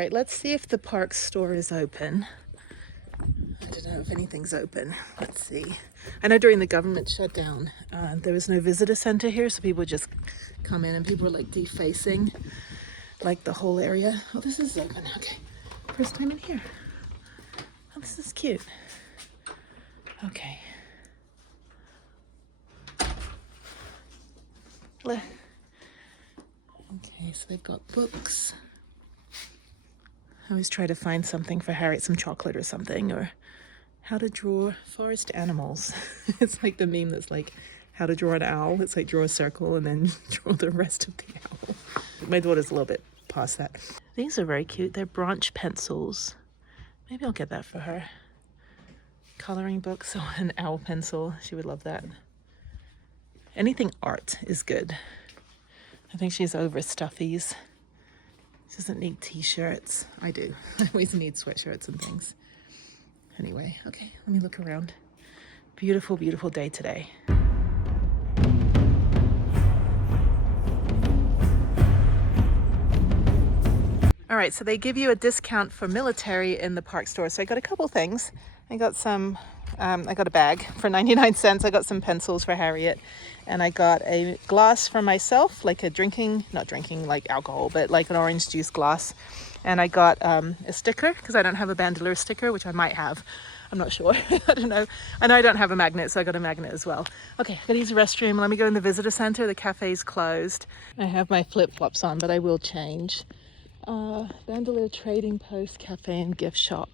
right, let's see if the park store is open. I don't know if anything's open. Let's see. I know during the government shutdown, there was no visitor center here, so people just come in and people were like defacing like the whole area. Oh, this is open. Okay. First time in here. Oh, this is cute. Okay. Okay, so they've got books. I always try to find something for Harriet, some chocolate or something, or how to draw forest animals. It's like the meme that's like how to draw an owl. It's like draw a circle and then draw the rest of the owl. My daughter's a little bit past that. These are very cute. They're branch pencils. Maybe I'll get that for her. Coloring books, oh, an owl pencil. She would love that. Anything art is good. I think she's over stuffies. She doesn't need t-shirts. I do. I always need sweatshirts and things. Anyway, okay, let me look around. Beautiful, beautiful day today. All right, so they give you a discount for military in the park store. So I got a couple things. I got some, I got a bag for 99 cents. I got some pencils for Harriet. And I got a glass for myself, like a not drinking like alcohol, but like an orange juice glass. And I got a sticker, because I don't have a Bandelier sticker, which I might have. I'm not sure. I don't know. And I don't have a magnet, so I got a magnet as well. Okay, I'm gonna use the restroom. Let me go in the visitor center. The cafe's closed. I have my flip-flops on, but I will change. Bandelier Trading Post Cafe and Gift Shop.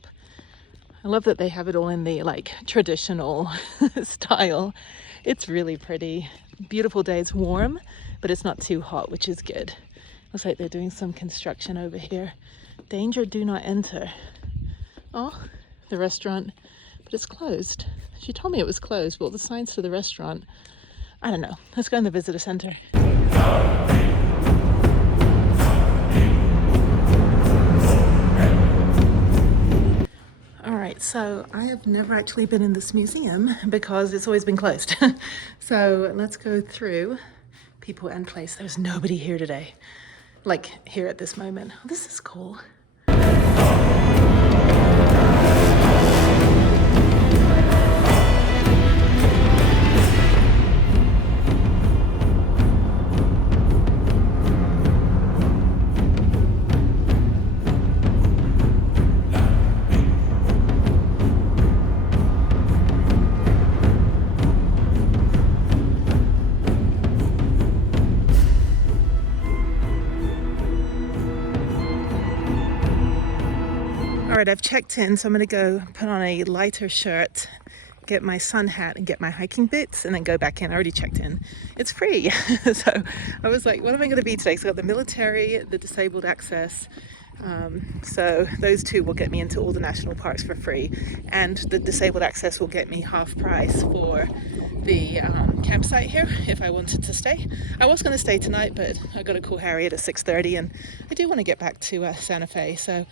I love that they have it all in the like traditional style. It's really pretty. Beautiful day. It's warm, but it's not too hot, which is good. Looks like they're doing some construction over here. Danger, do not enter. Oh, the restaurant, but it's closed. She told me it was closed, but the signs to the restaurant, I don't know. Let's go in the visitor center. So I have never actually been in this museum because it's always been closed. So let's go through people and place. There's nobody here today, like here at this moment. Oh, this is cool. All right, I've checked in, so I'm gonna go put on a lighter shirt, get my sun hat and get my hiking boots and then go back in. I already checked in. It's free. So I was like, what am I gonna be today? So I got the military, the disabled access. So those two will get me into all the national parks for free, and the disabled access will get me half price for the campsite here if I wanted to stay. I was going to stay tonight, but I got to call Harriet at 6:30 and I do want to get back to Santa Fe. So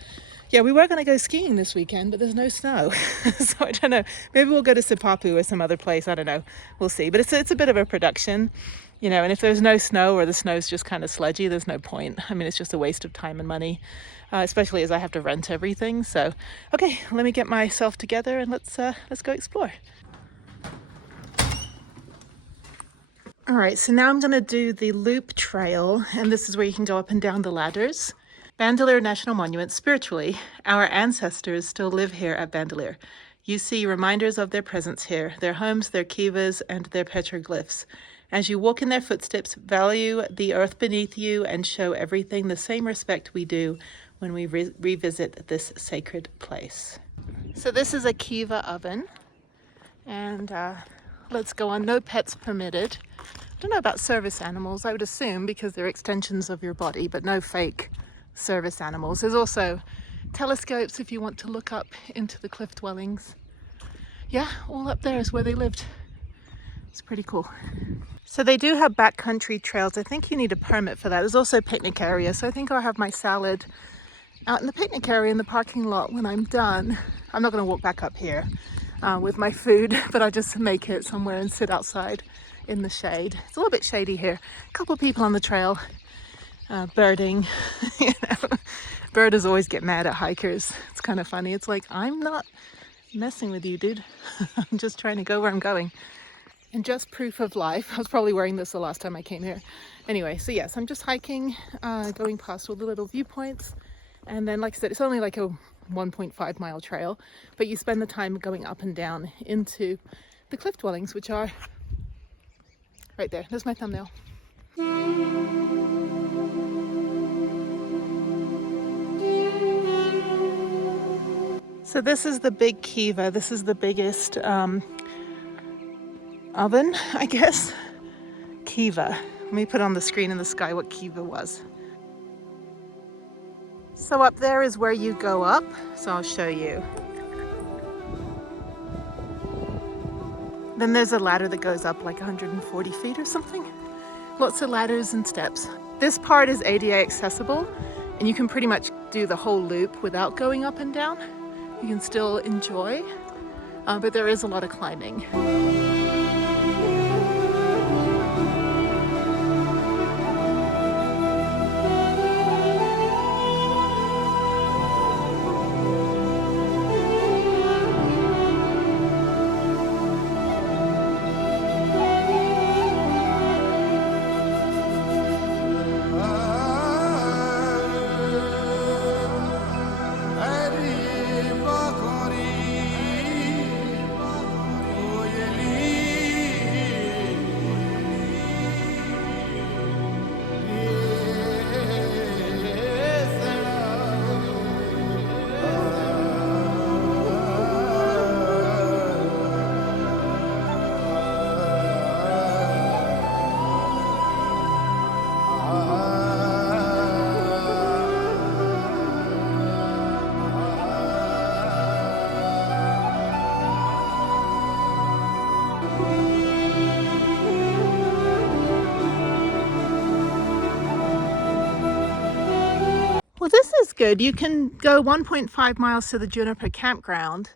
yeah, we were going to go skiing this weekend, but there's no snow. So I don't know, maybe we'll go to Sipapu or some other place. I don't know, we'll see. But it's a bit of a production, you know, and if there's no snow or the snow's just kind of sludgy, there's no point. I mean, it's just a waste of time and money. Especially as I have to rent everything. So, okay, let me get myself together and let's go explore. All right, so now I'm gonna do the loop trail, and this is where you can go up and down the ladders. Bandelier National Monument, spiritually, our ancestors still live here at Bandelier. You see reminders of their presence here, their homes, their kivas, and their petroglyphs. As you walk in their footsteps, value the earth beneath you and show everything the same respect we do when we revisit this sacred place. So this is a kiva oven, and let's go on. No pets permitted. I don't know about service animals, I would assume, because they're extensions of your body, but no fake service animals. There's also telescopes if you want to look up into the cliff dwellings. Yeah, all up there is where they lived. It's pretty cool. So they do have backcountry trails. I think you need a permit for that. There's also a picnic area, so I think I'll have my salad out in the picnic area in the parking lot when I'm done. I'm not going to walk back up here with my food, but I'll just make it somewhere and sit outside in the shade. It's a little bit shady here. A couple of people on the trail birding, you know, birders always get mad at hikers. It's kind of funny. It's like, I'm not messing with you, dude. I'm just trying to go where I'm going. And just proof of life, I was probably wearing this the last time I came here. Anyway, so yes, I'm just hiking, going past all the little viewpoints. And then, like I said, it's only like a 1.5 mile trail, but you spend the time going up and down into the cliff dwellings, which are right there. There's my thumbnail. So this is the big kiva. This is the biggest oven, I guess. Kiva. Let me put on the screen in the sky what kiva was. So up there is where you go up. So I'll show you. Then there's a ladder that goes up like 140 feet or something. Lots of ladders and steps. This part is ADA accessible, and you can pretty much do the whole loop without going up and down. You can still enjoy, but there is a lot of climbing. Well, this is good. You can go 1.5 miles to the Juniper campground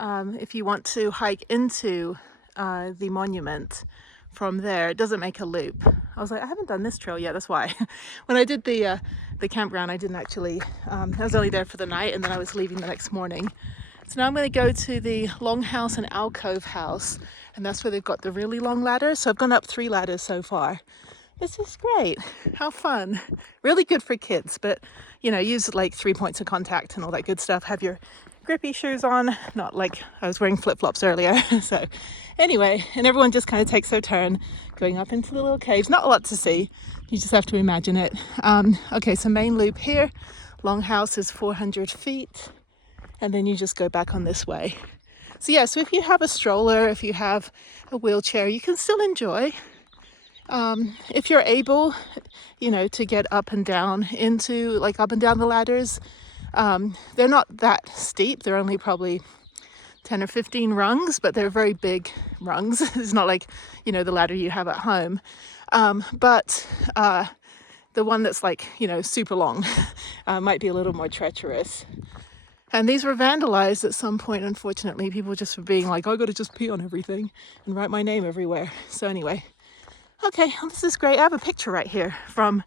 if you want to hike into the monument from there. It doesn't make a loop. I was like, I haven't done this trail yet, that's why. When I did the campground, I didn't actually, I was only there for the night and then I was leaving the next morning. So now I'm going to go to the Longhouse and Alcove House, and that's where they've got the really long ladders. So I've gone up 3 ladders so far. This is great. How fun. Really good for kids, but you know, use like 3 points of contact and all that good stuff. Have your grippy shoes on, not like I was wearing flip-flops earlier. So anyway, and everyone just kind of takes their turn going up into the little caves. Not a lot to see. You just have to imagine it. Okay, so main loop here. Longhouse is 400 feet. And then you just go back on this way. So yeah, so if you have a stroller, if you have a wheelchair, you can still enjoy. If you're able, you know, to get up and down into, like up and down the ladders, they're not that steep. They're only probably 10 or 15 rungs, but they're very big rungs. It's not like, you know, the ladder you have at home. But the one that's like, you know, super long might be a little more treacherous. And these were vandalized at some point, unfortunately. People just were being like, oh, I got to just pee on everything and write my name everywhere. So anyway. Okay, well, this is great. I have a picture right here from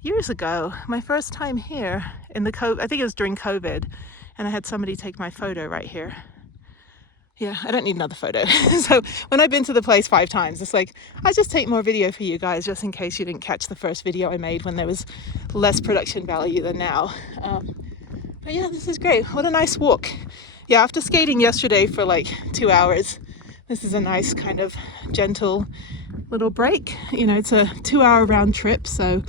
years ago. My first time here in the I think it was during COVID, and I had somebody take my photo right here. Yeah, I don't need another photo. So when I've been to the place 5 times, it's like, I just take more video for you guys, just in case you didn't catch the first video I made when there was less production value than now. But yeah, this is great. What a nice walk. Yeah, after skating yesterday for like 2 hours, this is a nice kind of gentle little break. You know, it's a 2-hour round trip, so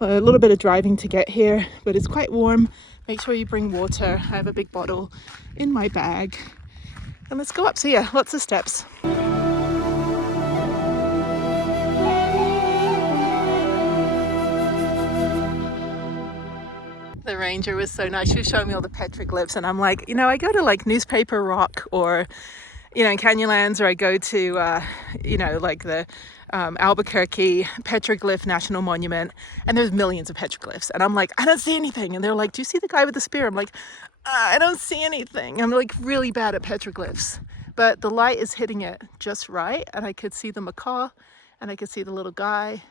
a little bit of driving to get here, but it's quite warm. Make sure you bring water. I have a big bottle in my bag. And let's go up. So yeah, lots of steps. The ranger was so nice. She was showing me all the petroglyphs, and I'm like, you know, I go to like Newspaper Rock or, you know, in Canyonlands, or I go to, you know, like the Albuquerque Petroglyph National Monument, and there's millions of petroglyphs. And I'm like, I don't see anything. And they're like, do you see the guy with the spear? I'm like, I don't see anything. I'm like really bad at petroglyphs. But the light is hitting it just right. And I could see the macaw, and I could see the little guy.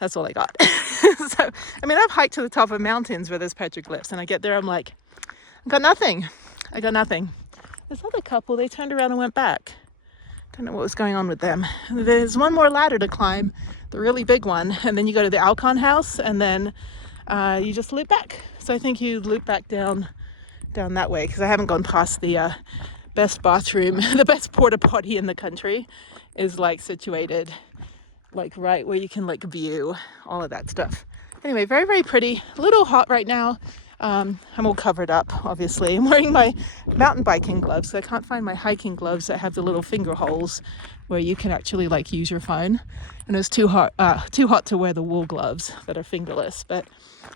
That's all I got. So, I mean, I've hiked to the top of mountains where there's petroglyphs, and I get there, I'm like, I got nothing. I got nothing. This other couple, they turned around and went back. Don't know what was going on with them. There's one more ladder to climb, the really big one, and then you go to the Alcon house, and then you just loop back. So I think you loop back down that way, because I haven't gone past the best bathroom. The best porta potty in the country is like situated like right where you can like view all of that stuff. Anyway, very, very pretty. A little hot right now. I'm all covered up, obviously. I'm wearing my mountain biking gloves, so I can't find my hiking gloves that have the little finger holes where you can actually like use your phone. And it was too hot to wear the wool gloves that are fingerless. But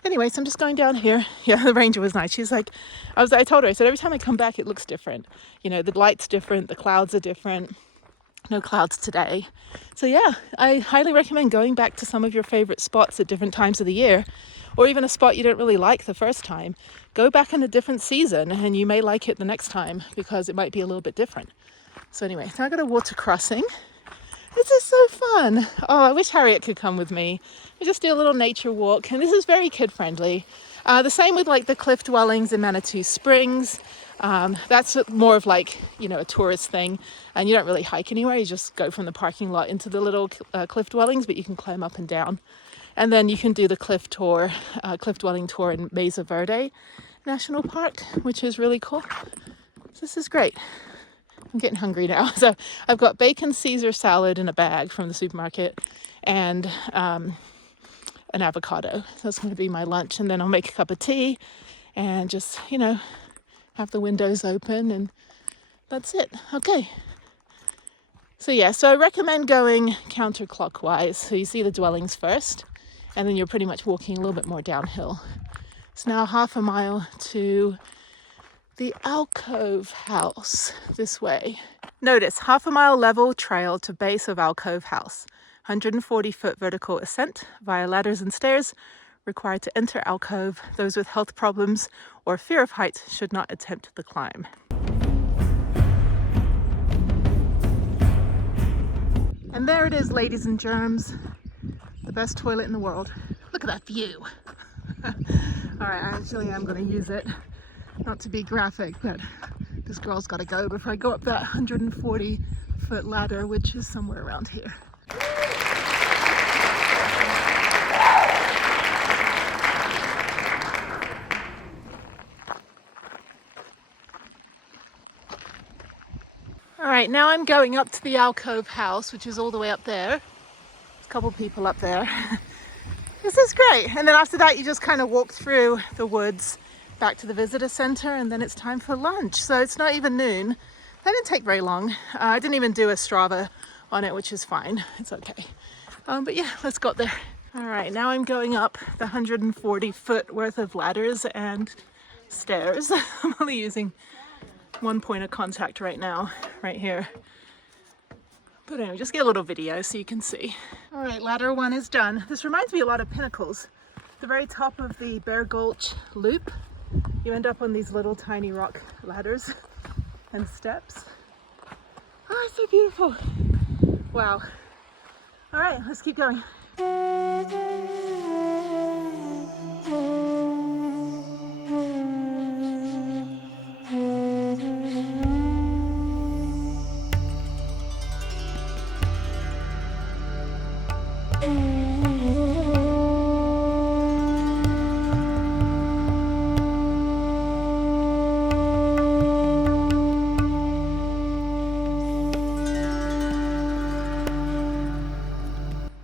anyway, so I'm just going down here. Yeah, the ranger was nice. She's like, I told her, I said, every time I come back, it looks different. You know, the light's different, the clouds are different. No clouds today. So yeah, I highly recommend going back to some of your favorite spots at different times of the year, or even a spot you don't really like the first time. Go back in a different season and you may like it the next time because it might be a little bit different. So anyway, now I got a water crossing. This is so fun. Oh, I wish Harriet could come with me. We just do a little nature walk, and this is very kid friendly. The same with like the cliff dwellings in Manitou Springs. That's more of like, you know, a tourist thing, and you don't really hike anywhere. You just go from the parking lot into the little cliff dwellings, but you can climb up and down. And then you can do the cliff dwelling tour in Mesa Verde National Park, which is really cool. So this is great. I'm getting hungry now. So I've got bacon Caesar salad in a bag from the supermarket, and an avocado. That's going to be my lunch. And then I'll make a cup of tea and just, you know, have the windows open, and that's it. Okay. So yeah, so I recommend going counterclockwise. So you see the dwellings first, and then you're pretty much walking a little bit more downhill. It's now half a mile to the Alcove House this way. Notice, half a mile level trail to base of Alcove House. 140-foot vertical ascent via ladders and stairs required to enter alcove. Those with health problems or fear of heights should not attempt the climb. And there it is, ladies and germs. The best toilet in the world. Look at that view. All right, I actually am going to use it. Not to be graphic, but this girl's got to go before I go up that 140-foot ladder, which is somewhere around here. All right, now I'm going up to the Alcove House, which is all the way up there. There's a couple people up there. This is great. And then after that, you just kind of walk through the woods back to the visitor center, and then it's time for lunch. So it's not even noon. That didn't take very long. I didn't even do a Strava on it, which is fine. It's okay. But yeah, let's go there. All right, now I'm going up the 140-foot worth of ladders and stairs. I'm only using one point of contact right now, right here. But anyway, just get a little video so you can see. All right, ladder one is done. This reminds me a lot of pinnacles. The very top of the Bear Gulch loop, you end up on these little tiny rock ladders and steps. Oh, it's so beautiful. Wow. All right, let's keep going.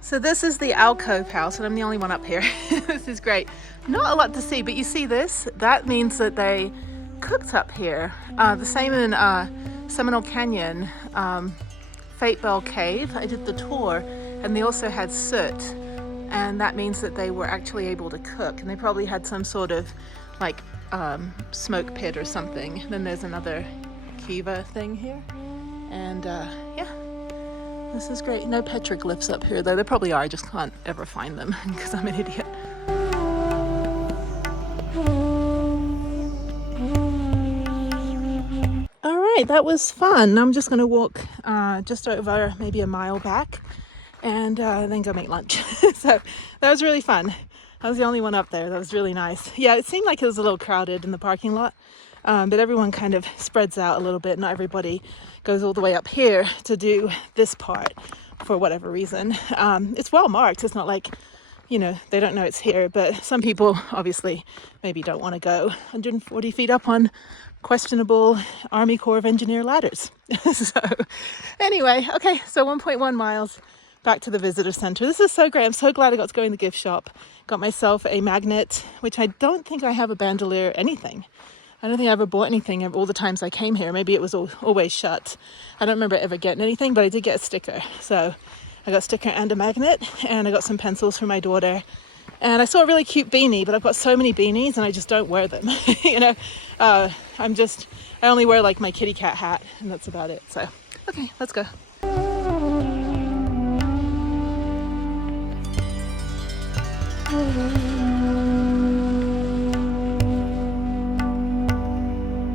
So this is the Alcove House, and I'm the only one up here. This is great. Not a lot to see, but you see this? That means that they cooked up here. The same in Seminole Canyon, Fate Bell Cave. I did the tour, and they also had soot, and that means that they were actually able to cook, and they probably had some sort of like smoke pit or something. Then there's another kiva thing here, and yeah. This is great. No petroglyphs up here, though. There probably are. I just can't ever find them because I'm an idiot. All right, that was fun. I'm just going to walk just over maybe a mile back and then go make lunch. So that was really fun. I was the only one up there. That was really nice. Yeah, it seemed like it was a little crowded in the parking lot, but everyone kind of spreads out a little bit. Not everybody goes all the way up here to do this part for whatever reason. It's well marked. It's not like, you know, they don't know it's here, but some people obviously maybe don't want to go 140 feet up on questionable Army Corps of Engineer ladders. So anyway, okay, so 1.1 miles back to the visitor center. This is so great. I'm so glad I got to go in the gift shop. Got myself a magnet, which I don't think I have a bandolier anything. I don't think I ever bought anything all the times I came here. Maybe it was always shut. I don't remember ever getting anything, but I did get a sticker. So I got a sticker and a magnet, and I got some pencils for my daughter. And I saw a really cute beanie, but I've got so many beanies and I just don't wear them. You know, I only wear like my kitty cat hat, and that's about it. So, okay, let's go.